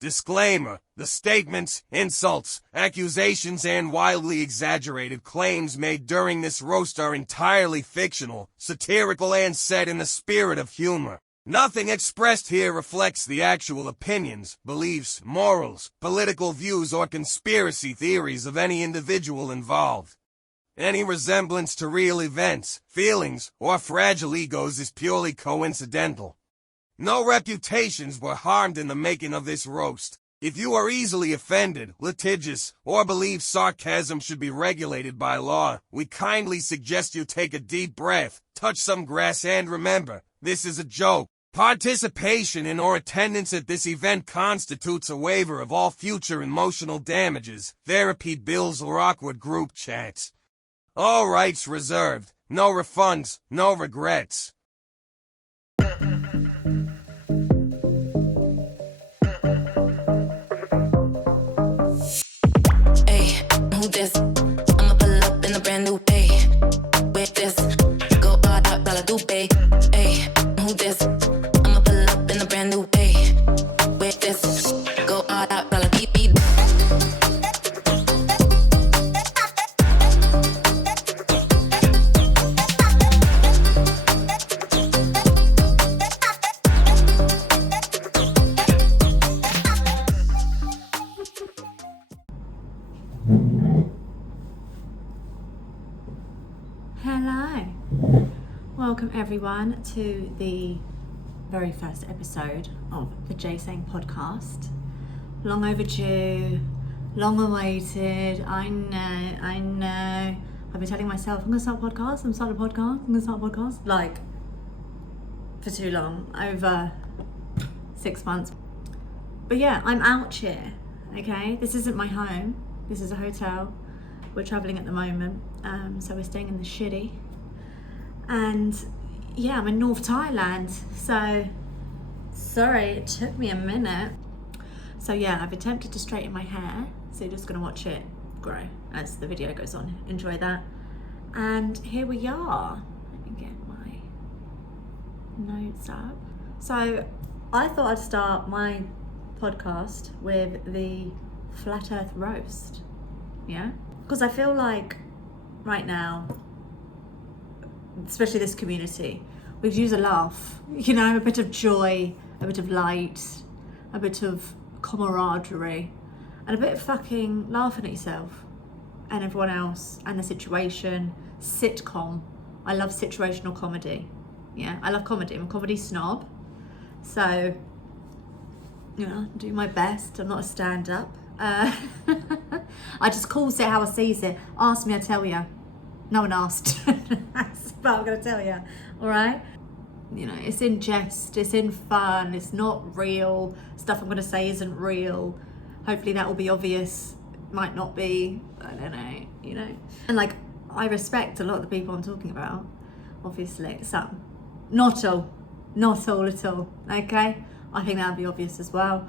Disclaimer: the statements, insults, accusations, and wildly exaggerated claims made during this roast are entirely fictional, satirical, and said in the spirit of humor. Nothing expressed here reflects the actual opinions, beliefs, morals, political views, or conspiracy theories of any individual involved. Any resemblance to real events, feelings, or fragile egos is purely coincidental. No reputations were harmed in the making of this roast. If you are easily offended, litigious, or believe sarcasm should be regulated by law, we kindly suggest you take a deep breath, touch some grass, and remember, this is a joke. Participation in or attendance at this event constitutes a waiver of all future emotional damages, therapy bills, or awkward group chats. All rights reserved. No refunds, no regrets. Who this? I'ma pull up in a brand new bay. With this, go hard out, dollar do pay. Hey, who this? I'ma pull up in a brand new bay. With this, go hard out, dollar beep beep. Hello, welcome everyone to the very first episode of the Jiren podcast. Long overdue, long awaited. I know. I've been telling myself I'm gonna start a podcast, like for too long, over 6 months. But yeah, I'm out here, okay? This isn't my home, this is a hotel. We're traveling at the moment, so we're staying in the shitty. And yeah, I'm in North Thailand, so sorry, it took me a minute. So yeah, I've attempted to straighten my hair, so you're just gonna watch it grow as the video goes on. Enjoy that. And here we are. Let me get my notes up. So I thought I'd start my podcast with the Flat Earth Roast, yeah? Because I feel like right now, especially this community, we could use a laugh, you know, a bit of joy, a bit of light, a bit of camaraderie, and a bit of fucking laughing at yourself and everyone else and the situation. Sitcom. I love situational comedy. Yeah, I love comedy. I'm a comedy snob. So, you know, do my best. I'm not a stand-up. I just calls it how I sees it. Ask me, I tell you. No one asked. That's what I'm gonna tell you. All right. You know, it's in jest, it's in fun, it's not real. Stuff I'm gonna say isn't real. Hopefully that will be obvious. Might not be. I don't know. You know. And like, I respect a lot of the people I'm talking about. Obviously, some, not all at all. Okay. I think that'll be obvious as well.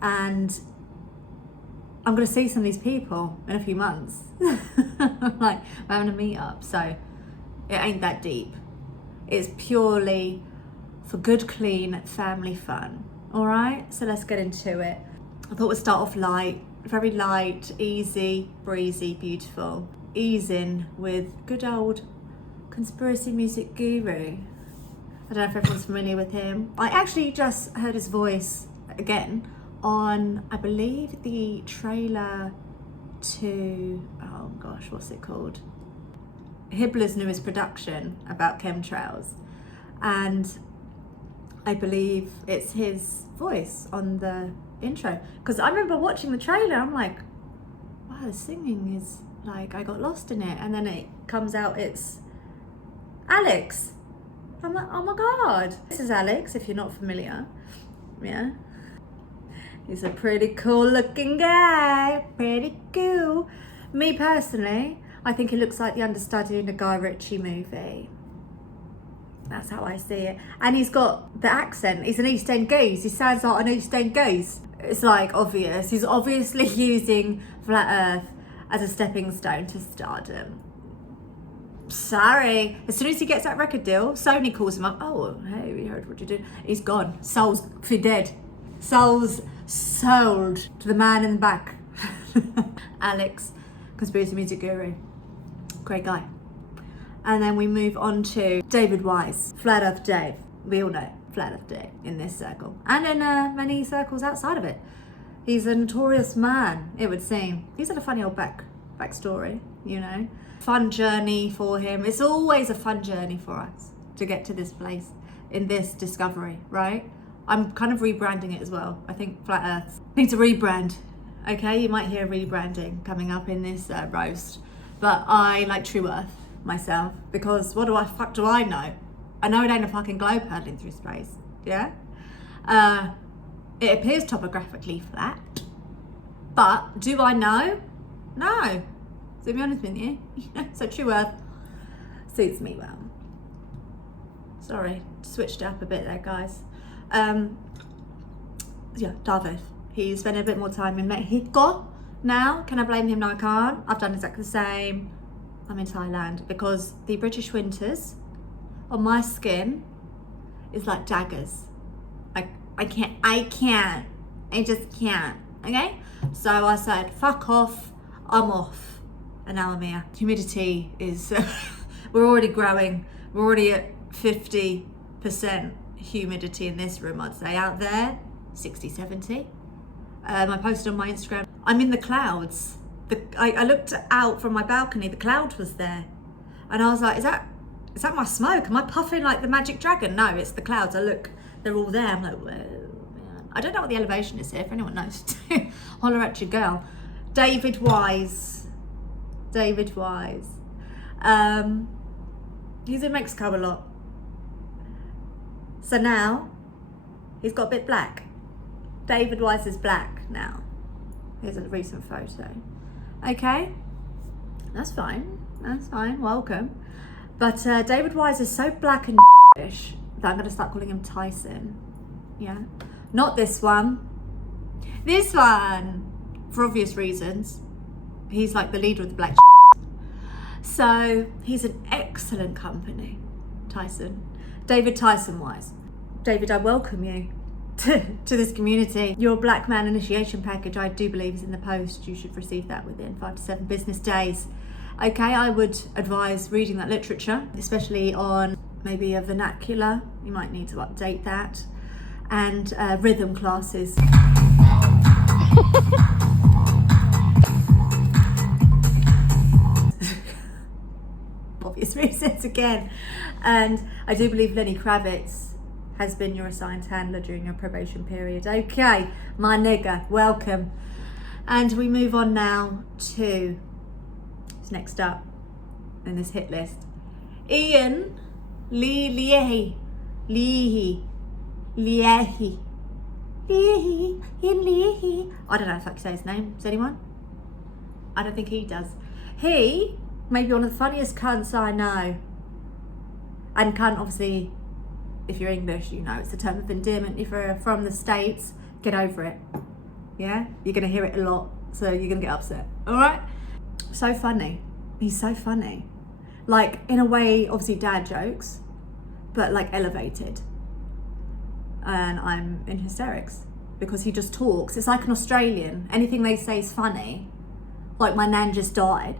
And I'm going to see some of these people in a few months. Like, we're having a meet up, so it ain't that deep. It's purely for good, clean family fun. All right, so let's get into it. I thought we'd start off light, very light, easy, breezy, beautiful. Ease in with good old conspiracy music guru. I don't know if everyone's familiar with him. I actually just heard his voice again on, I believe, the trailer to, oh gosh, what's it called? Hibbler's newest production about chemtrails. And I believe it's his voice on the intro. Because I remember watching the trailer, I'm like, wow, the singing is like, I got lost in it. And then it comes out, it's Alex. I'm like, oh my God. This is Alex, if you're not familiar. Yeah. He's a pretty cool looking guy, pretty cool. Me personally, I think he looks like the understudy in a Guy Ritchie movie. That's how I see it. And he's got the accent, he's an East End goose. He sounds like an East End goose. It's like obvious. He's obviously using Flat Earth as a stepping stone to stardom. Sorry. As soon as he gets that record deal, Sony calls him up. Oh, hey, we heard what you did. He's gone. Soul's dead. Soul's sold to the man in the back. Alex, conspiracy music guru. Great guy. And then we move on to David Weiss, Flat Earth Dave. We all know Flat Earth Dave in this circle. And in many circles outside of it. He's a notorious man, it would seem. He's had a funny old backstory, you know. Fun journey for him. It's always a fun journey for us to get to this place in this discovery, right? I'm kind of rebranding it as well. I think Flat Earth needs a rebrand. Okay, you might hear rebranding coming up in this roast. But I like True Earth myself because what the fuck do I know? I know it ain't a fucking globe hurtling through space, yeah? It appears topographically flat, but do I know? No. To be honest with you, so True Earth suits me well. Sorry, switched it up a bit there, guys. Yeah, David. He's spending a bit more time in Mexico now. Can I blame him? No, I can't. I've done exactly the same. I'm in Thailand because the British winters on my skin is like daggers. I just can't, okay? So I said, fuck off, I'm off. And now I'm here. Humidity is, we're already growing. We're already at 50% humidity in this room, I'd say. Out there, 60, 70. I posted on my Instagram, I'm in the clouds. I looked out from my balcony, the cloud was there. And I was like, is that my smoke? Am I puffing like the magic dragon? No, it's the clouds. I look, they're all there. I'm like, whoa, man. I don't know what the elevation is here. If anyone knows, holler at your girl. David Weiss. He's in Mexico a lot. So now, he's got a bit black. David Weiss is black now. Here's a recent photo. Okay, that's fine. Welcome. But David Weiss is so black and ish that I'm going to start calling him Tyson. Yeah, not this one. This one, for obvious reasons. He's like the leader of the black. So he's an excellent company, Tyson. David Tyson Weiss. David, I welcome you to this community. Your black man initiation package, I do believe, is in the post. You should receive that within 5 to 7 business days. Okay, I would advise reading that literature, especially on maybe a vernacular. You might need to update that. And rhythm classes. Obvious reasons again. And I do believe Lenny Kravitz has been your assigned handler during your probation period. Okay, my nigger, welcome. And we move on now to who's next up in this hit list. Ian Leahy. I don't know if I can say his name. Does anyone? I don't think he does. He may be one of the funniest cunts I know. And cunt, obviously, if you're English, you know it's a term of endearment. If you're from the States, get over it. Yeah? You're going to hear it a lot, so you're going to get upset. Alright? So funny. He's so funny. Like, in a way, obviously dad jokes, but like elevated. And I'm in hysterics because he just talks. It's like an Australian. Anything they say is funny. Like, my nan just died.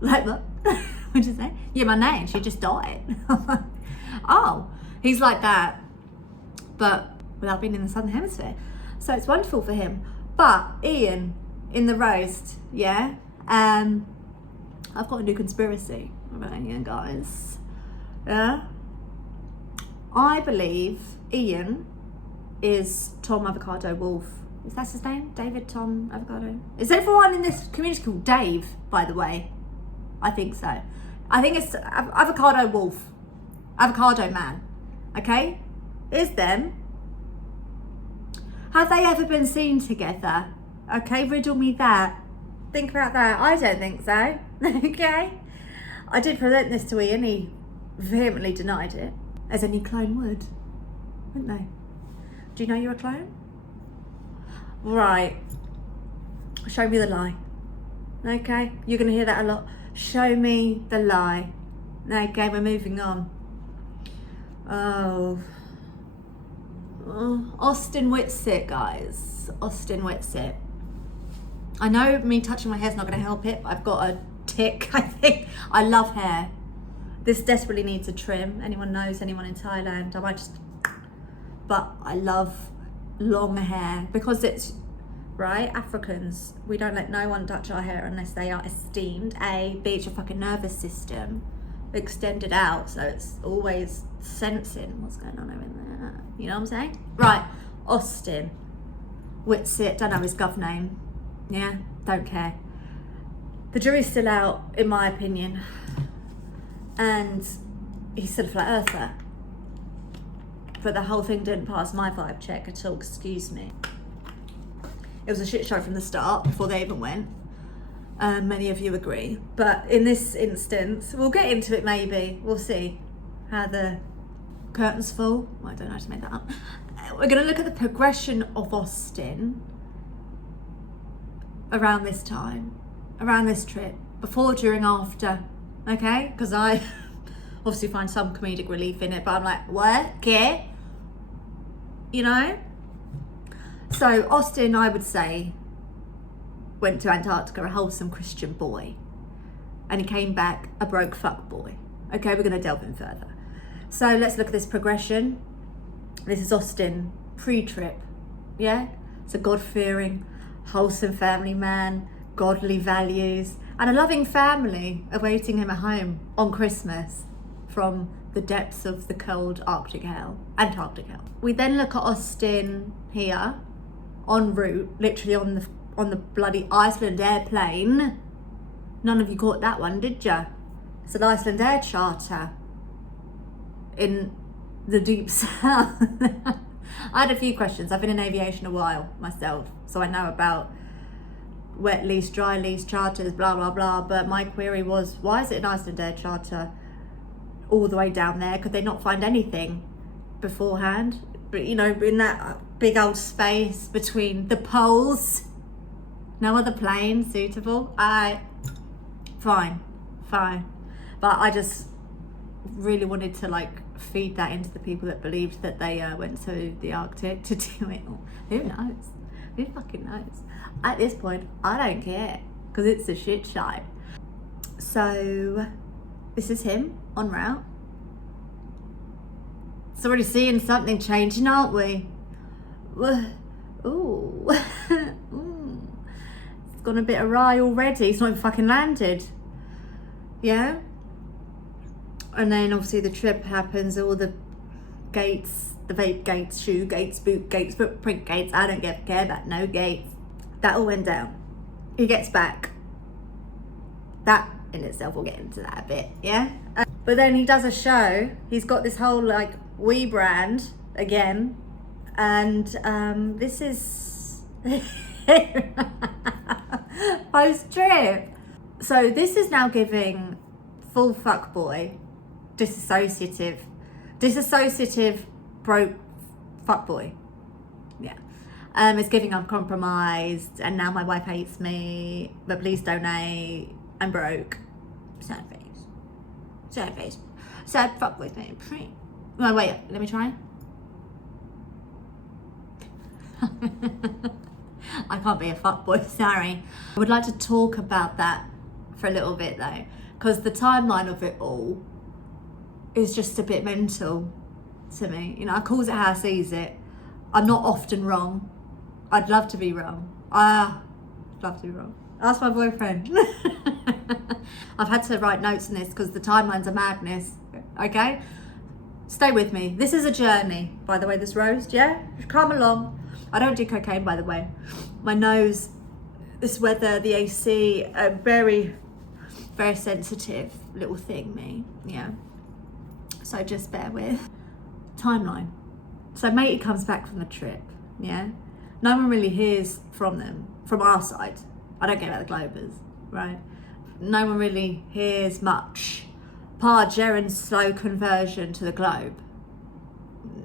Like, what? What'd you say? Yeah, my nan, she just died. Oh, he's like that, but without being in the Southern Hemisphere. So it's wonderful for him. But Ian, in the roast, yeah, I've got a new conspiracy about Ian, guys. Yeah, I believe Ian is Tom Avocado Wolf. Is that his name? David Tom Avocado? Is everyone in this community called Dave, by the way? I think so. I think it's Avocado Wolf. Avocado Man. Okay? Is them. Have they ever been seen together? Okay, riddle me that. Think about that. I don't think so. Okay? I did present this to Ian. He vehemently denied it. As any clone would. Wouldn't they? Do you know you're a clone? Right. Show me the lie. Okay? You're going to hear that a lot. Show me the lie. Okay, we're moving on. Oh, Austin Witsit, guys. Austin Witsit. I know me touching my hair's not going to help it, but I've got a tick, I think. I love hair. This desperately needs a trim. Anyone knows, anyone in Thailand, I might just... But I love long hair because it's, right, Africans, we don't let no one touch our hair unless they are esteemed. A, B, it's your fucking nervous system extended out, so it's always sensing what's going on over there. You know what I'm saying? Right, Austin Witsit, don't know his gov name. Yeah, don't care. The jury's still out, in my opinion, and he's still a flat earther. But the whole thing didn't pass my vibe check at all, excuse me. It was a shit show from the start, before they even went. Many of you agree. But in this instance, we'll get into it maybe. We'll see how the curtains fall. I don't know how to make that up. We're going to look at the progression of Austin around this time, around this trip, before, during, after, okay? Because I obviously find some comedic relief in it, but I'm like, what? Okay? You know? So Austin, I would say, went to Antarctica a wholesome Christian boy, and he came back a broke fuck boy. Okay, we're going to delve in further. So let's look at this progression. This is Austin pre-trip, yeah? It's a God-fearing, wholesome family man, godly values, and a loving family awaiting him at home on Christmas from the depths of the cold Antarctic hell. We then look at Austin here, en route, literally on the bloody Iceland airplane. None of you caught that one, did ya? It's an Iceland air charter in the deep south. I had a few questions. I've been in aviation a while myself, so I know about wet lease, dry lease, charters, blah, blah, blah. But my query was, why is it an Iceland air charter all the way down there? Could they not find anything beforehand? But, you know, in that big old space between the poles, no other plane suitable. Fine. But I just really wanted to like feed that into the people that believed that they went to the Arctic to do it all. Who knows? Who fucking knows? At this point, I don't care, because it's a shit show. So this is him en route. It's already seeing something changing, aren't we? Ooh. It's gone a bit awry already. It's not even fucking landed. Yeah? And then obviously the trip happens, all the gates, the vape gates, shoe gates, boot gates, footprint gates, I don't care about no gates. That all went down. He gets back. That in itself, we'll get into that a bit, yeah? But then he does a show. He's got this whole like wee brand again. And this is post-trip. So this is now giving full fuckboy, disassociative broke fuckboy. Yeah. It's giving I'm compromised, and now my wife hates me, but please donate. I'm broke. Sad face. Sad fuck with me. No, wait, let me try. I can't be a fuckboy, sorry. I would like to talk about that for a little bit though, because the timeline of it all is just a bit mental to me. You know, I calls it how I sees it. I'm not often wrong. I'd love to be wrong. Love to be wrong. Ask my boyfriend. I've had to write notes on this because the timelines are madness. Okay? Stay with me. This is a journey, by the way, this roast, yeah? Come along. I don't do cocaine, by the way. My nose, this weather, the AC, a very, very sensitive little thing, me. Yeah. So just bear with. Timeline. So matey comes back from the trip, yeah? No one really hears from them, from our side. I don't care about the Globers, right? No one really hears much. Jiren's slow conversion to the Globe.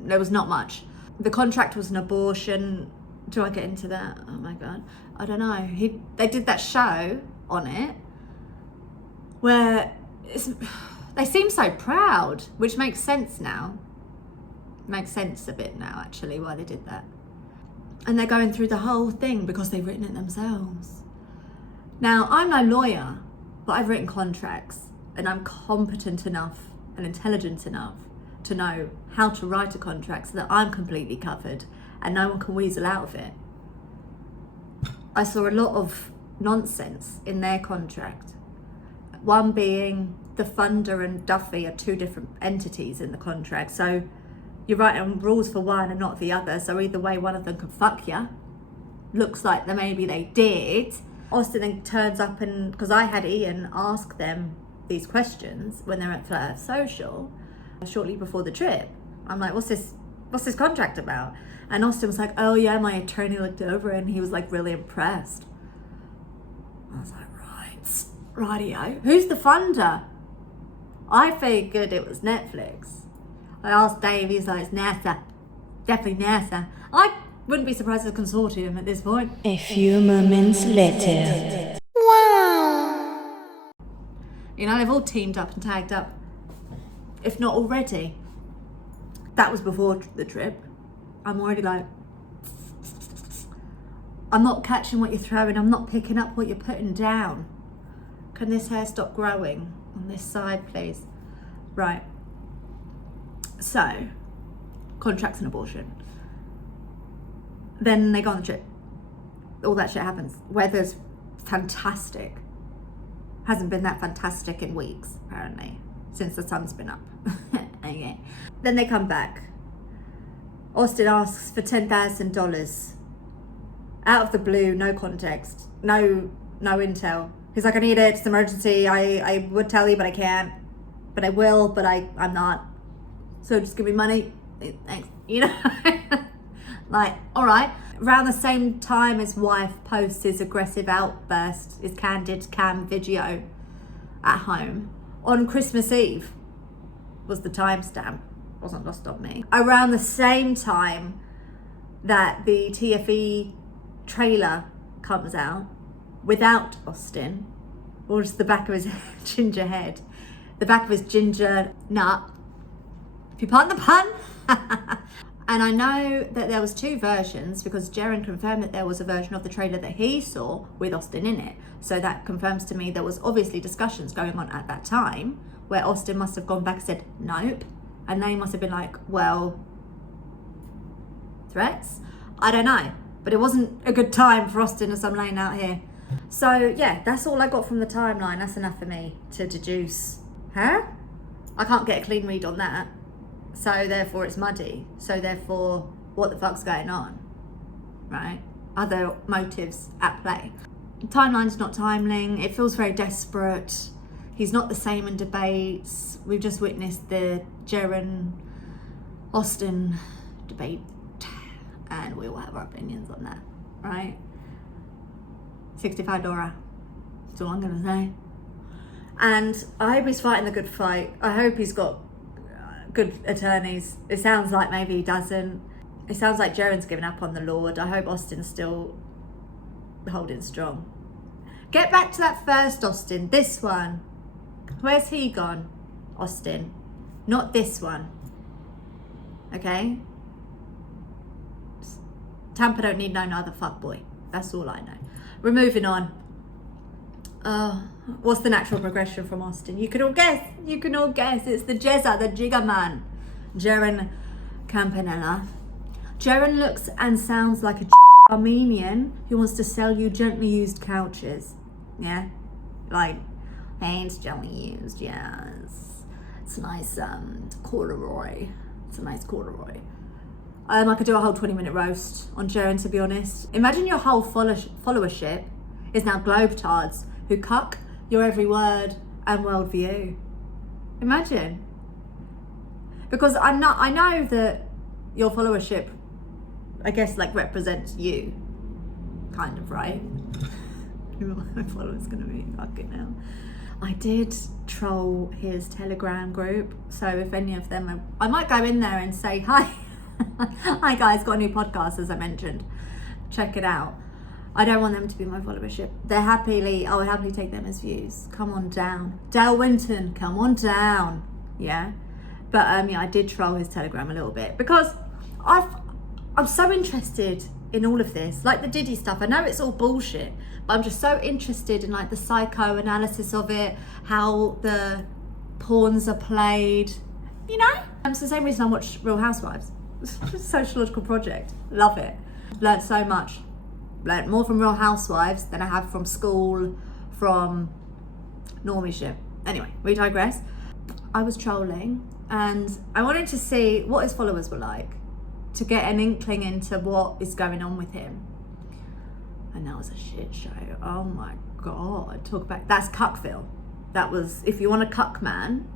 There was not much. The contract was an abortion. Do I get into that? Oh my God. I don't know. They did that show on it where they seem so proud, which makes sense now. Makes sense a bit now, actually, why they did that. And they're going through the whole thing because they've written it themselves. Now, I'm no lawyer, but I've written contracts, and I'm competent enough and intelligent enough to know how to write a contract so that I'm completely covered and no one can weasel out of it. I saw a lot of nonsense in their contract. One being the funder and Duffy are two different entities in the contract. So you're writing rules for one and not the other. So either way, one of them can fuck you. Looks like that maybe they did. Austin then turns up, and because I had Ian ask them these questions when they're at Flirt Social shortly before the trip. I'm like, what's this contract about? And Austin was like, oh yeah, my attorney looked over it and he was like really impressed. I was like, right, rightio. Who's the funder? I figured it was Netflix. I asked Dave, he's like, it's NASA. Definitely NASA. I wouldn't be surprised if it's a consortium at this point. A few moments later. Wow! You know, they've all teamed up and tagged up. If not already. That was before the trip. I'm already like, I'm not catching what you're throwing. I'm not picking up what you're putting down. Can this hair stop growing on this side, please? Right. So, contracts and abortion. Then they go on the trip. All that shit happens. Weather's fantastic. Hasn't been that fantastic in weeks, apparently, since the sun's been up. Okay. Then they come back. Austin asks for $10,000. Out of the blue, no context, no intel. He's like, I need it, it's an emergency. I would tell you, but I can't. But I will, but I'm not. So just give me money. Thanks. You know? Like, all right. Around the same time his wife posts his aggressive outburst, his candid cam video at home, on Christmas Eve was the timestamp. Wasn't lost on me. Around the same time that the TFE trailer comes out without Austin, or just the back of his ginger head, the back of his ginger nut, if you pardon the pun. And I know that there was two versions because Jiren confirmed that there was a version of the trailer that he saw with Austin in it. So that confirms to me there was obviously discussions going on at that time where Austin must have gone back and said nope, and they must have been like, well, threats? I don't know, but it wasn't a good time for Austin as I'm laying out here. So yeah, that's all I got from the timeline. That's enough for me to deduce. Huh? I can't get a clean read on that. So therefore it's muddy. So therefore, what the fuck's going on? Right? Other motives at play. Timeline's not timely. It feels very desperate. He's not the same in debates. We've just witnessed the Jiren Austin debate, and we will have our opinions on that, right? $65. That's all I'm gonna say. And I hope he's fighting the good fight. I hope he's got good attorneys. It sounds like maybe he doesn't. It sounds like Jiren's given up on the Lord. I hope Austin's still holding strong. Get back to that first Austin, this one. Where's he gone, Austin? Not this one. Okay? Tampa don't need no other fuckboy. That's all I know. We're moving on. What's the natural progression from Austin? You can all guess. You can all guess. It's the Jezza, the Jigger Man. Jiren Campanella. Jiren looks and sounds like a Armenian who wants to sell you gently used couches. Yeah? Like, hey, it's gently used, yes. It's a nice corduroy. It's a nice corduroy. I could do a whole 20-minute roast on Jiren, to be honest. Imagine your whole followership is now globetards who cuck your every word and worldview. Imagine. Because I know that your followership, I guess, like, represents you. Kind of, right? My follower's gonna be fucking hell. I did troll his Telegram group, so if any of them I might go in there and say, hi. Hi guys, got a new podcast, as I mentioned. Check it out. I don't want them to be my followership. I would happily take them as views. Come on down. Dale Winton, come on down. Yeah. But yeah, I did troll his Telegram a little bit because I'm so interested in all of this, like the Diddy stuff. I know it's all bullshit, but I'm just so interested in like the psychoanalysis of it, how the pawns are played, you know? It's the same reason I watch Real Housewives. It's a sociological project. Love it. Learned so much. Learned more from Real Housewives than I have from school, from normie shit. Anyway, we digress. I was trolling and I wanted to see what his followers were like, to get an inkling into what is going on with him. And that was a shit show. Oh my God. Talk about, that's Cuckville. That was, if you want a cuck man,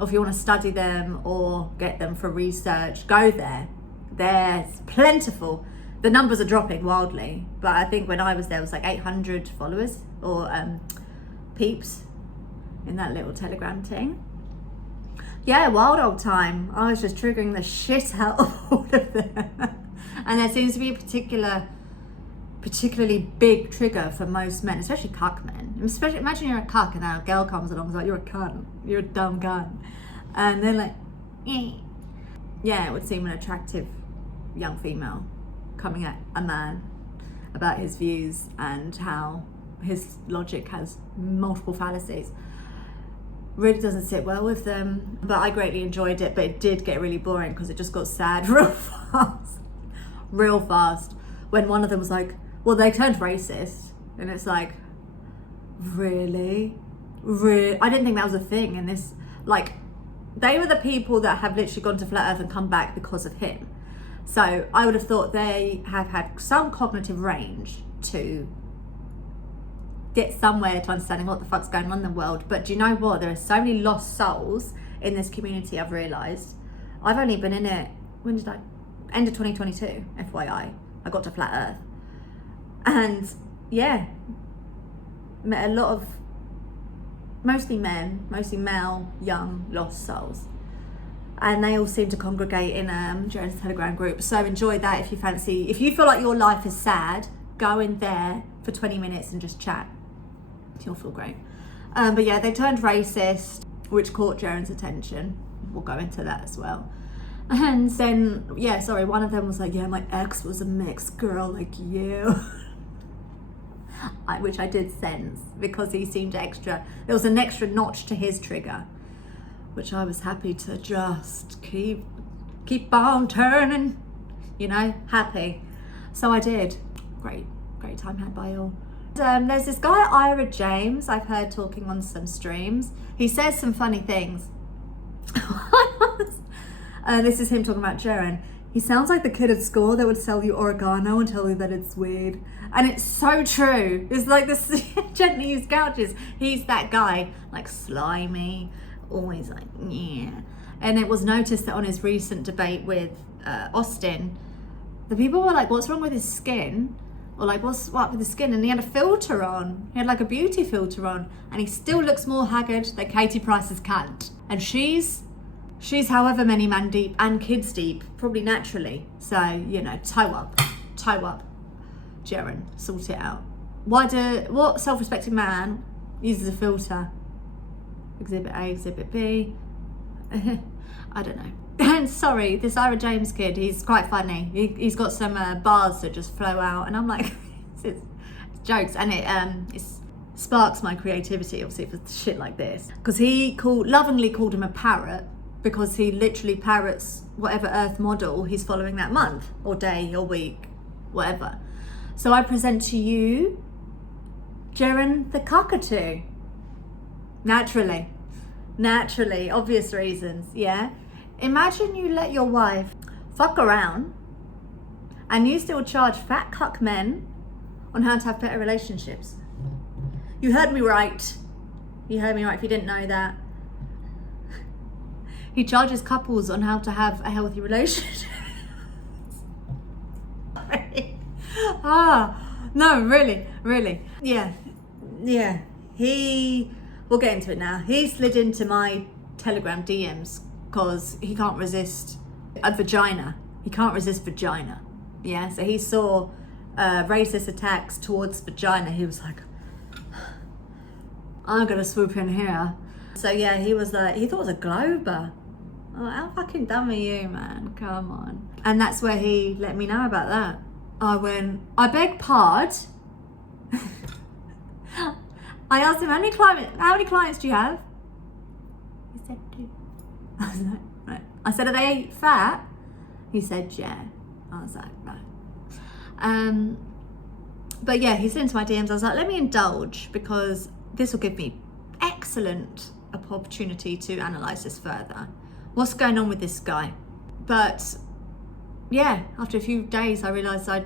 or if you want to study them or get them for research, go there. They're plentiful. The numbers are dropping wildly, but I think when I was there, it was like 800 followers or peeps in that little Telegram thing. Yeah, wild old time. I was just triggering the shit out of all of them. And there seems to be a particularly big trigger for most men, especially cuck men. Especially, imagine you're a cuck and then a girl comes along and is like, you're a cunt, you're a dumb cunt. And they're like, eh. Yeah, it would seem an attractive young female coming at a man about his views and how his logic has multiple fallacies. Really doesn't sit well with them, but I greatly enjoyed it, but it did get really boring because it just got sad real fast when one of them was like, well, they turned racist, and it's like, really? I didn't think that was a thing in this. Like, they were the people that have literally gone to Flat Earth and come back because of him, so I would have thought they have had some cognitive range to get somewhere to understanding what the fuck's going on in the world. But do you know what? There are so many lost souls in this community, I've realised. I've only been in it, when did I? End of 2022, FYI. I got to Flat Earth. And yeah, met a lot of, mostly men, mostly male, young, lost souls. And they all seem to congregate in Jiren's Telegram group. So enjoy that if you fancy. If you feel like your life is sad, go in there for 20 minutes and just chat. You'll feel great. But yeah, they turned racist, which caught Jiren's attention. We'll go into that as well. And then, yeah, sorry, one of them was like, yeah, my ex was a mixed girl like you. Which I did sense because he seemed extra. There was an extra notch to his trigger, which I was happy to just keep on turning, you know, happy. So I did. Great time had by all. There's this guy, Ira James, I've heard talking on some streams. He says some funny things. This is him talking about Jiren. He sounds like the kid at school that would sell you oregano and tell you that it's weed. And it's so true. It's like this gently used couches. He's that guy, like slimy, always like, yeah. And it was noticed that on his recent debate with Austin, the people were like, what's wrong with his skin? Or like, what's up with his skin? And he had a filter on. He had like a beauty filter on. And he still looks more haggard than Katie Price's cunt. And she's however many man deep and kids deep, probably naturally. So, you know, toe up. Jiren, sort it out. What self-respecting man uses a filter? Exhibit A, Exhibit B. I don't know. And sorry, this Ira James kid, he's quite funny. He's got some bars that just flow out, and I'm like, it's jokes, and it sparks my creativity, obviously, for shit like this. Because he lovingly called him a parrot, because he literally parrots whatever Earth model he's following that month, or day, or week, whatever. So I present to you Jiren the cockatoo. Naturally, obvious reasons, yeah? Imagine you let your wife fuck around and you still charge fat cuck men on how to have better relationships. You heard me right. If you didn't know that. He charges couples on how to have a healthy relationship. No, really. Yeah. We'll get into it now. He slid into my Telegram DMs because he can't resist a vagina. He can't resist vagina. Yeah, so he saw racist attacks towards vagina. He was like, I'm gonna swoop in here. So yeah, he was like, he thought it was a Glober. I'm like, how fucking dumb are you, man? Come on. And that's where he let me know about that. I went, I beg pardon. I asked him, how many clients do you have? He said 2. I was like, right. I said, are they fat? He said, yeah. I was like, right. But yeah, he sent into my DMs. I was like, let me indulge, because this will give me excellent opportunity to analyse this further. What's going on with this guy? But yeah, after a few days, I realised I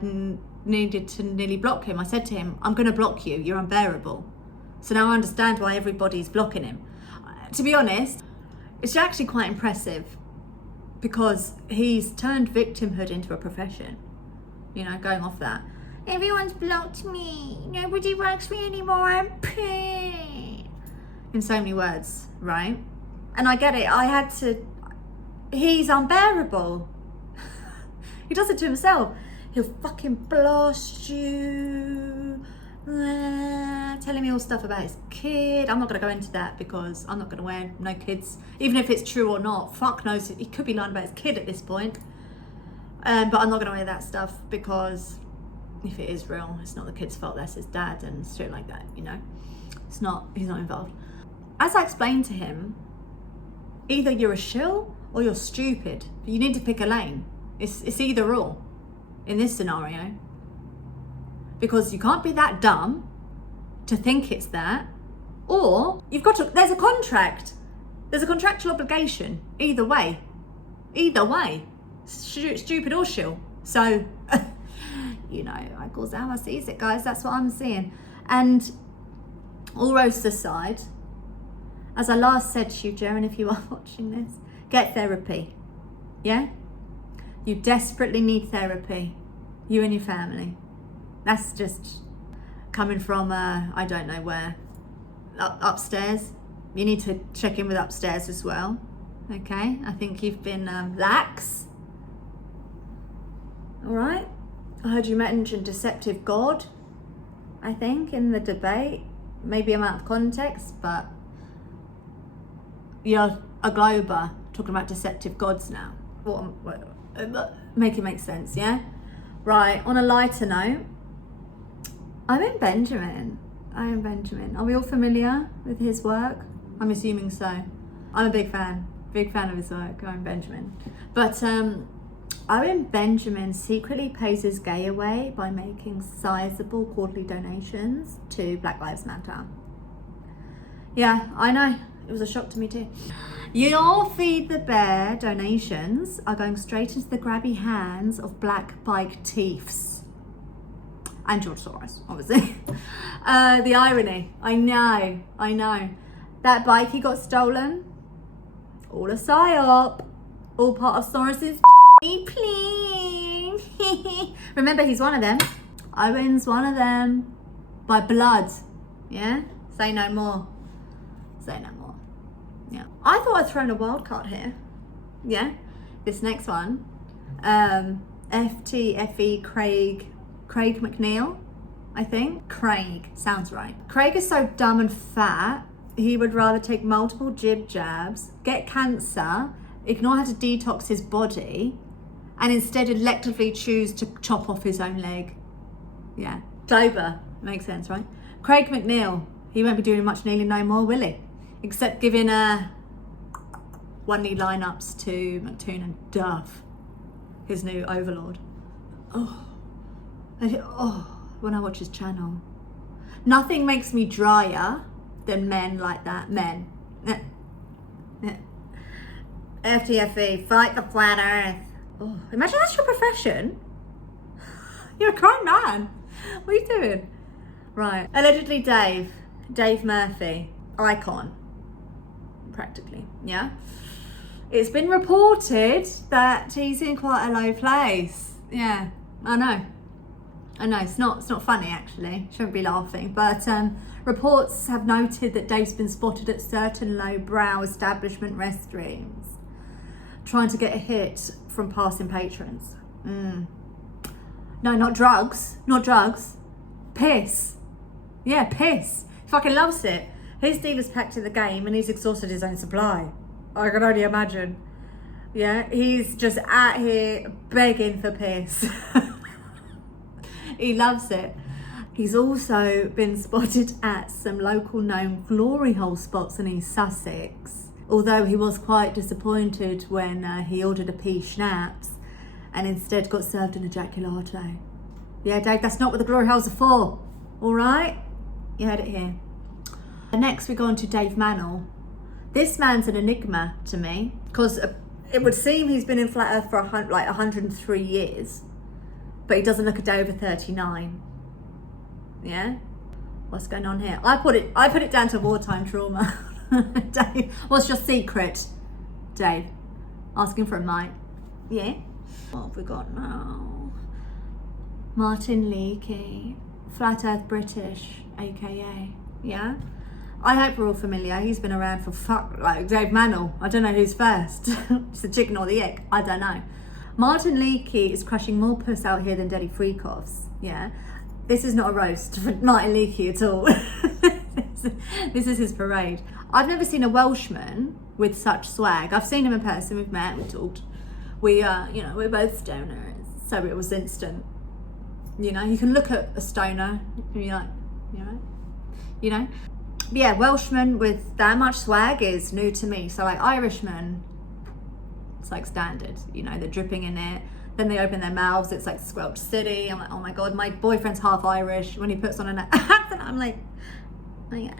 needed to nearly block him. I said to him, I'm going to block you. You're unbearable. So now I understand why everybody's blocking him. To be honest, it's actually quite impressive, because he's turned victimhood into a profession. You know, going off that. Everyone's blocked me. Nobody works me anymore. I'm pissed. In so many words, right? And I get it. He's unbearable. He does it to himself. He'll fucking blast you. Telling me all stuff about his kid. I'm not going to go into that, because I'm not going to wear no kids. Even if it's true or not, fuck knows. He could be lying about his kid at this point. But I'm not going to wear that stuff, because if it is real, it's not the kid's fault. That's his dad and shit like that, you know. He's not involved. As I explained to him, either you're a shill or you're stupid. You need to pick a lane. It's either or in this scenario. Because you can't be that dumb to think it's that, or there's a contract. There's a contractual obligation. Either way. Stupid or shill. So, you know, I calls it how I sees it, guys. That's what I'm seeing. And all roasts aside, as I last said to you, Jiren, if you are watching this, get therapy. Yeah? You desperately need therapy. You and your family. That's just coming from, I don't know where, upstairs. You need to check in with upstairs as well. Okay? I think you've been lax. All right? I heard you mention deceptive God, I think, in the debate. Maybe I'm out of context, but you're a glober talking about deceptive gods now. Make it make sense, yeah? Right, on a lighter note, I'm in Benjamin. Are we all familiar with his work? I'm assuming so. I'm a big fan of his work. I'm Benjamin. But Owen Benjamin secretly pays his gay away by making sizable quarterly donations to Black Lives Matter. Yeah, I know. It was a shock to me too. Your Feed the Bear donations are going straight into the grabby hands of black bike thieves. And George Soros, obviously. The irony. I know. That bike he got stolen, all a psyop. All part of Soros's plan. Remember, he's one of them. Owen's one of them. By blood. Yeah? Say no more. Yeah. I thought I'd thrown a wild card here. Yeah? This next one. FTFE Craig McNeil, I think. Craig. Sounds right. Craig is so dumb and fat, he would rather take multiple jib jabs, get cancer, ignore how to detox his body, and instead electively choose to chop off his own leg. Yeah. Dober. Makes sense, right? Craig McNeil. He won't be doing much kneeling no more, will he? Except giving one knee lineups to McToon and Dove, his new overlord. When I watch his channel, nothing makes me drier than men like that. Men. FTFE, fight the flat earth. Oh, imagine that's your profession. You're a grown man. What are you doing? Right. Allegedly Dave Murphy, icon, practically, yeah? It's been reported that he's in quite a low place. Yeah, I know, it's not funny actually, shouldn't be laughing, but reports have noted that Dave's been spotted at certain lowbrow establishment restrooms, trying to get a hit from passing patrons. No, not drugs, piss. Yeah, piss. He fucking loves it. His dealer's packed in the game and he's exhausted his own supply. I can only imagine. Yeah, he's just out here begging for piss. He loves it. He's also been spotted at some local known glory hole spots in East Sussex, although he was quite disappointed when he ordered a pea schnapps and instead got served an ejaculate. Yeah, Dave, that's not what the glory holes are for, all right? You heard it here. Next we go on to Dave Manel. This man's an enigma to me, because it would seem he's been in Flat Earth for like 103 years, but he doesn't look a day over 39. Yeah? What's going on here? I put it down to wartime trauma. Dave, what's your secret, Dave? Asking for a mic. Yeah? What have we got now? Martin Leaky, Flat Earth British, aka. Yeah? I hope we're all familiar. He's been around for like Dave Manel. I don't know who's first. It's the chicken or the egg. I don't know. Martin Leaky is crushing more puss out here than Daddy Freakoffs. Yeah? This is not a roast for Martin Leaky at all. This is his parade. I've never seen a Welshman with such swag. I've seen him in person. We've met, we talked. We're both stoners. So it was instant. You know, you can look at a stoner and be like, you know. But yeah, Welshman with that much swag is new to me. So like Irishmen, it's like standard, you know, they're dripping in it. Then they open their mouths, it's like Squelch City. I'm like, oh my God, my boyfriend's half Irish. When he puts on an accent, I'm like, oh my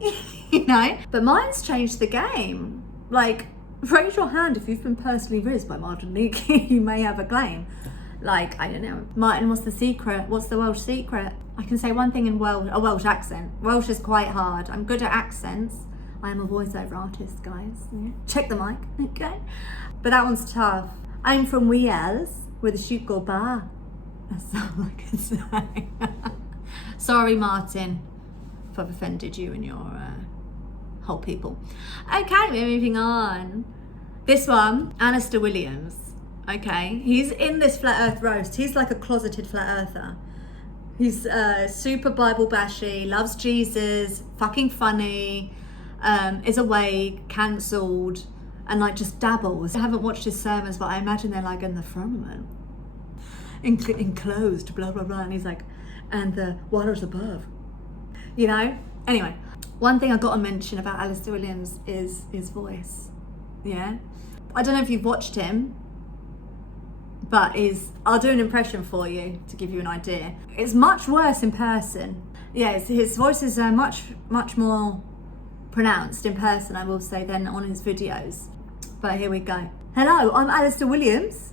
God. You know? But mine's changed the game. Like, raise your hand if you've been personally rizzed by Martin Leaky. You may have a claim. Like, I don't know. Martin, what's the secret? What's the Welsh secret? I can say one thing in a Welsh accent. Welsh is quite hard. I'm good at accents. I am a voiceover artist, guys. Yeah. Check the mic, okay? But that one's tough. I'm from Weiss, where the sheep go bar. That's all I can say. Sorry, Martin, if I've offended you and your whole people. Okay, we're moving on. This one, Alistair Williams. Okay, he's in this Flat Earth roast. He's like a closeted Flat Earther. He's super Bible bashy, loves Jesus, fucking funny, is away, cancelled, and like just dabbles. I haven't watched his sermons, but I imagine they're like in the firmament, enclosed, blah blah blah, and he's like, and the waters above, you know. Anyway, one thing I got to mention about Alistair Williams is his voice. Yeah, I don't know if you've watched him, but I'll do an impression for you to give you an idea. It's much worse in person. Yeah, his voice is much more pronounced in person, I will say, than on his videos. But here we go. Hello, I'm Alistair Williams,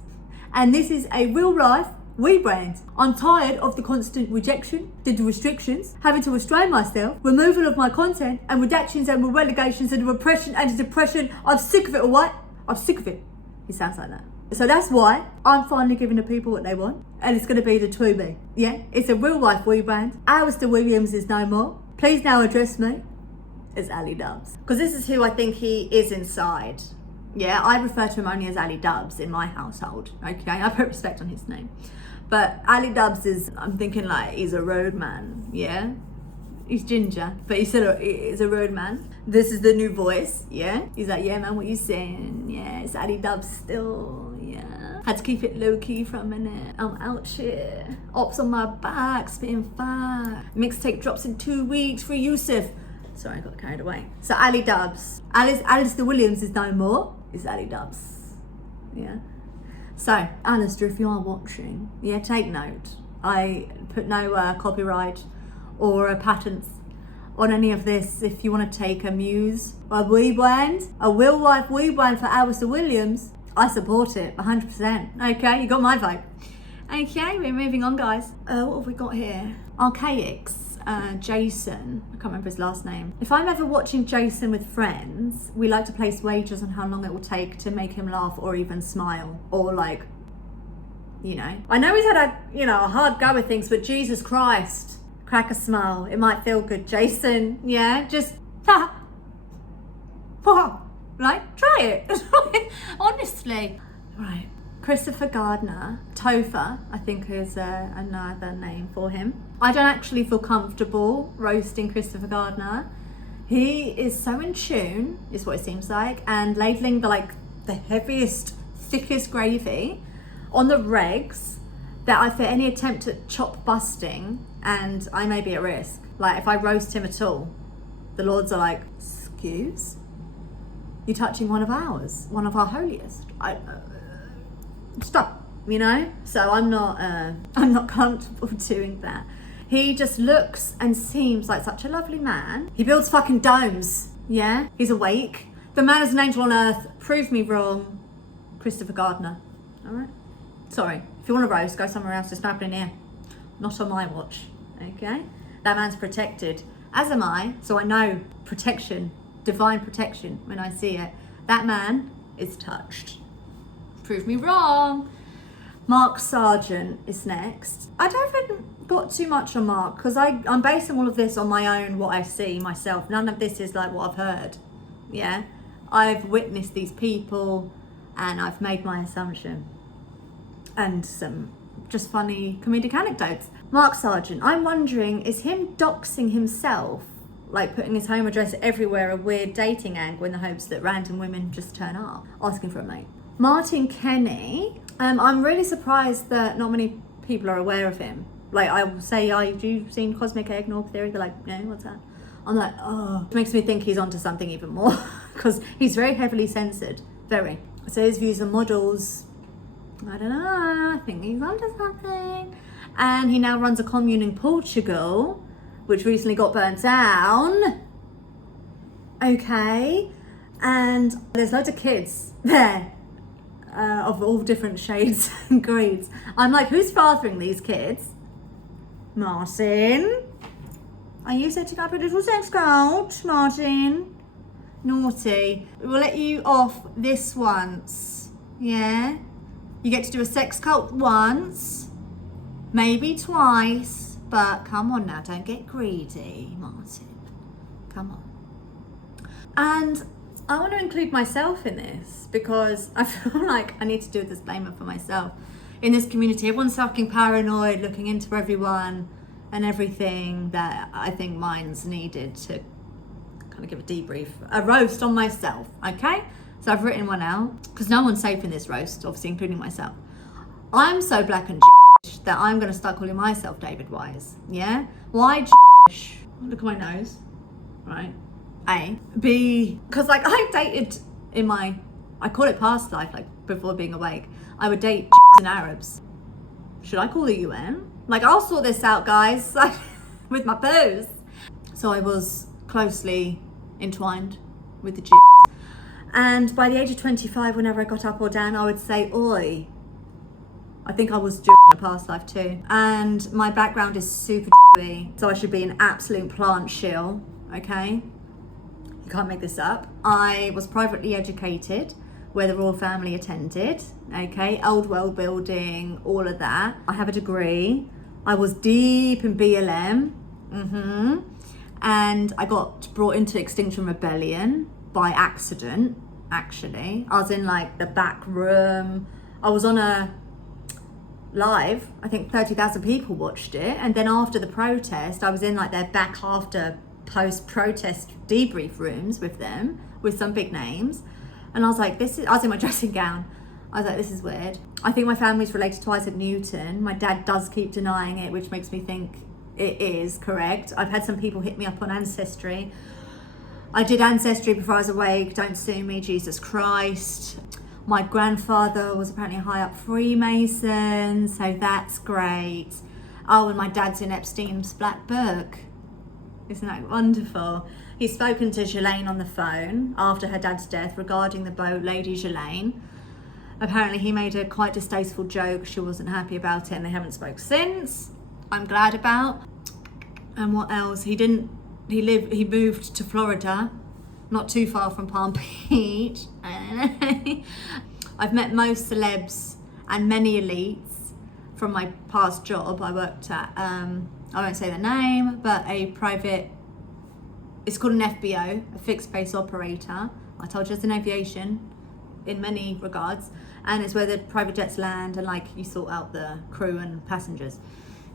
and this is a real life rebrand. I'm tired of the constant rejection, the restrictions, having to restrain myself, removal of my content, and redactions and relegations and repression and depression. I'm sick of it, alright? I'm sick of it. He sounds like that. So that's why I'm finally giving the people what they want, and it's going to be the true me. Yeah, it's a real life rebrand. Alistair Williams is no more. Please now address me as Ali Dubs, because this is who I think he is inside. Yeah, I refer to him only as Ali Dubs in my household. Okay, I put respect on his name, but Ali Dubs is, I'm thinking like he's a road man. Yeah, he's ginger, but he's a road man. This is the new voice. Yeah, he's like, yeah man, what you saying? Yeah, it's Ali Dubs still. Yeah, had to keep it low key for a minute. I'm out here, ops on my back, spitting fire. Mixtape drops in 2 weeks for Yusuf. Sorry, I got carried away. So Ali Dubs, Alistair Williams is no more. It's Ali Dubs. Yeah. So Alistair, if you are watching, yeah, take note. I put no copyright or patents on any of this. If you want to take a muse, a rebrand, a real life rebrand for Alistair Williams, I support it 100%. Okay, you got my vote. Okay, we're moving on, guys. What have we got here? Archaics. Jason, I can't remember his last name. If I'm ever watching Jason with friends, we like to place wagers on how long it will take to make him laugh or even smile, or like, you know. I know he's had a hard go with things, but Jesus Christ, crack a smile. It might feel good, Jason. Yeah, just like try it. Honestly, right. Christopher Gardner, Topher, I think is another name for him. I don't actually feel comfortable roasting Christopher Gardner. He is so in tune, is what it seems like, and labeling the the heaviest, thickest gravy on the regs that I for any attempt at chop busting, and I may be at risk. Like if I roast him at all, the Lords are like, excuse? You're touching one of ours, one of our holiest. Stop, you know? So I'm not comfortable doing that. He just looks and seems like such a lovely man. He builds fucking domes, yeah? He's awake. The man is an angel on earth. Prove me wrong. Christopher Gardner, all right? Sorry, if you want to roast, go somewhere else. It's not happening here. Not on my watch, okay? That man's protected, as am I, so I know protection, divine protection when I see it. That man is touched. Prove me wrong. Mark Sargent is next. I don't even got too much on Mark because I'm basing all of this on my own, what I see myself. None of this is like what I've heard, yeah? I've witnessed these people and I've made my assumption. And some just funny comedic anecdotes. Mark Sargent, I'm wondering, is him doxing himself, like putting his home address everywhere, a weird dating angle in the hopes that random women just turn up, asking for a mate? Martin Kenny, I'm really surprised that not many people are aware of him. Like I will say, have you seen Cosmic Eggnog Theory? They're like, no, what's that? I'm like, oh, it makes me think he's onto something even more because he's very heavily censored, very. So his views on models, I don't know, I think he's onto something. And he now runs a commune in Portugal, which recently got burnt down. Okay. And there's loads of kids there of all different shades and grades. I'm like, who's fathering these kids? Martin. Are you setting up a little sex cult, Martin? Naughty. We'll let you off this once. Yeah? You get to do a sex cult once, maybe twice, but come on now, don't get greedy, Martin. Come on. And I want to include myself in this because I feel like I need to do a disclaimer for myself. In this community, everyone's fucking paranoid, looking into everyone and everything, that I think mine's needed to kind of give a debrief, a roast on myself, okay? So I've written one out, because no one's safe in this roast, obviously including myself. I'm so black and that I'm going to start calling myself David Weiss, yeah? Why Look at my nose, right? A. B, because like I dated in my, I call it past life, like before being awake, I would date and Arabs. Should I call the UN? Like, I'll sort this out, guys, with my booze. So I was closely entwined with the Jews. And by the age of 25, whenever I got up or down, I would say, oi. I think I was Jewish in a past life too. And my background is super Jewy, so I should be an absolute plant shill, okay? You can't make this up. I was privately educated, where the royal family attended, okay? Old world building, all of that. I have a degree. I was deep in BLM, and I got brought into Extinction Rebellion by accident, actually. I was in like the back room. I was on a live, I think 30,000 people watched it. And then after the protest, I was in like their back after post-protest debrief rooms with them, with some big names. And I was like, I was in my dressing gown. I was like, this is weird. I think my family's related to Isaac Newton. My dad does keep denying it, which makes me think it is correct. I've had some people hit me up on Ancestry. I did Ancestry before I was awake. Don't sue me, Jesus Christ. My grandfather was apparently a high up Freemason, so that's great. Oh, and my dad's in Epstein's Black Book. Isn't that wonderful? He's spoken to Ghislaine on the phone after her dad's death regarding the boat Lady Ghislaine. Apparently he made a quite distasteful joke. She wasn't happy about it and they haven't spoke since. I'm glad about. And what else? He moved to Florida, not too far from Palm Beach. I've met most celebs and many elites from my past job. I worked at, I won't say the name, but a private, it's called an FBO, a fixed base operator. I told you it's in aviation in many regards, and it's where the private jets land and like you sort out the crew and passengers.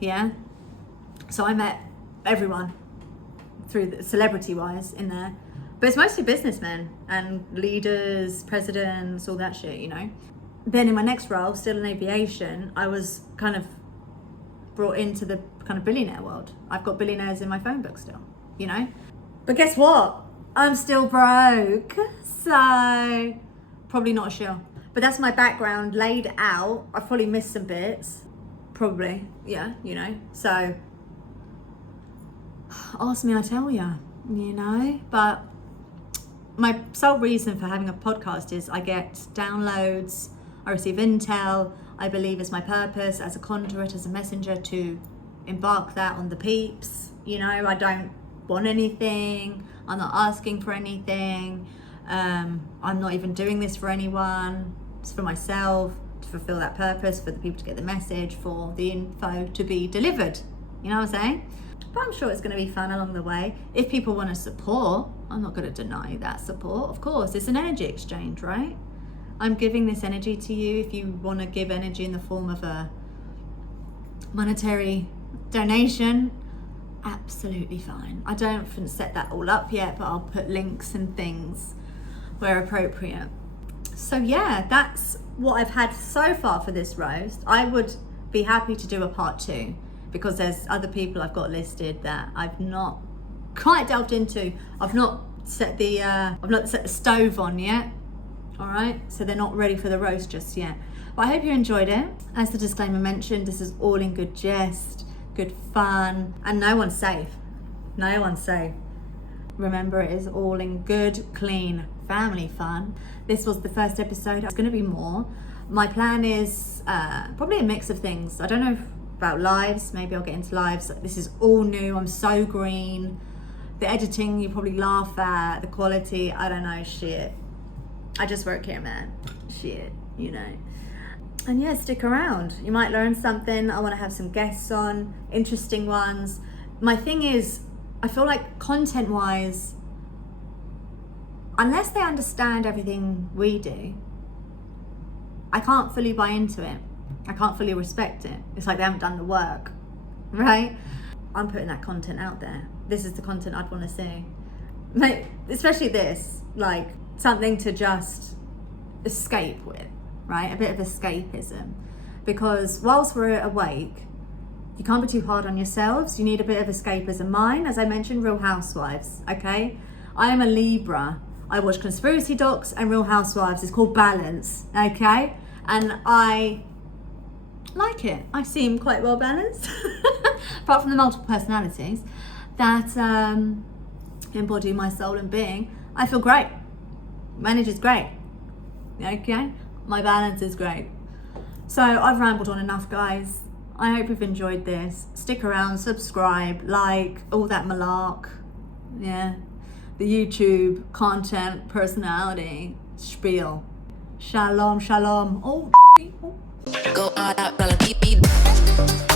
Yeah. So I met everyone through the celebrity wise in there. But it's mostly businessmen and leaders, presidents, all that shit, you know. Then in my next role, still in aviation, I was kind of brought into the kind of billionaire world. I've got billionaires in my phone book still, you know. But guess what? I'm still broke. So probably not a shill. But that's my background laid out. I've probably missed some bits. Probably, yeah, you know. So ask me, I tell ya, you know. But my sole reason for having a podcast is I get downloads, I receive intel. I believe it's my purpose as a conduit, as a messenger to embark that on the peeps. You know, I don't want anything. I'm not asking for anything. I'm not even doing this for anyone. It's for myself, to fulfill that purpose, for the people to get the message, for the info to be delivered. You know what I'm saying? But I'm sure it's going to be fun along the way. If people want to support, I'm not going to deny that support. Of course, it's an energy exchange, right? I'm giving this energy to you. If you want to give energy in the form of a monetary donation, absolutely fine. I don't set that all up yet, but I'll put links and things where appropriate. So yeah, that's what I've had so far for this roast. I would be happy to do a part 2 because there's other people I've got listed that I've not quite delved into. I've not set the stove on yet. All right, so they're not ready for the roast just yet. But I hope you enjoyed it. As the disclaimer mentioned, this is all in good jest, good fun, and no one's safe. No one's safe. Remember, it is all in good, clean family fun. This was the first episode. It's going to be more. My plan is probably a mix of things. I don't know about lives. Maybe I'll get into lives. This is all new. I'm so green. The editing, you probably laugh at. The quality, I don't know, shit. I just work here, man. Shit, you know. And yeah, stick around. You might learn something. I want to have some guests on, interesting ones. My thing is, I feel like content-wise, unless they understand everything we do, I can't fully buy into it. I can't fully respect it. It's like they haven't done the work, right? I'm putting that content out there. This is the content I'd want to see. Especially this, like something to just escape with, right? A bit of escapism. Because whilst we're awake, you can't be too hard on yourselves. You need a bit of escapism. Mine, as I mentioned, Real Housewives, okay? I am a Libra. I watch conspiracy docs and Real Housewives. It's called balance, okay? And I like it. I seem quite well balanced, apart from the multiple personalities that embody my soul and being. I feel great. My energy's great, okay? My balance is great. So I've rambled on enough, guys. I hope you've enjoyed this. Stick around, subscribe, like, all that malark. Yeah. The YouTube content personality spiel. Shalom, shalom. Oh, Go all out,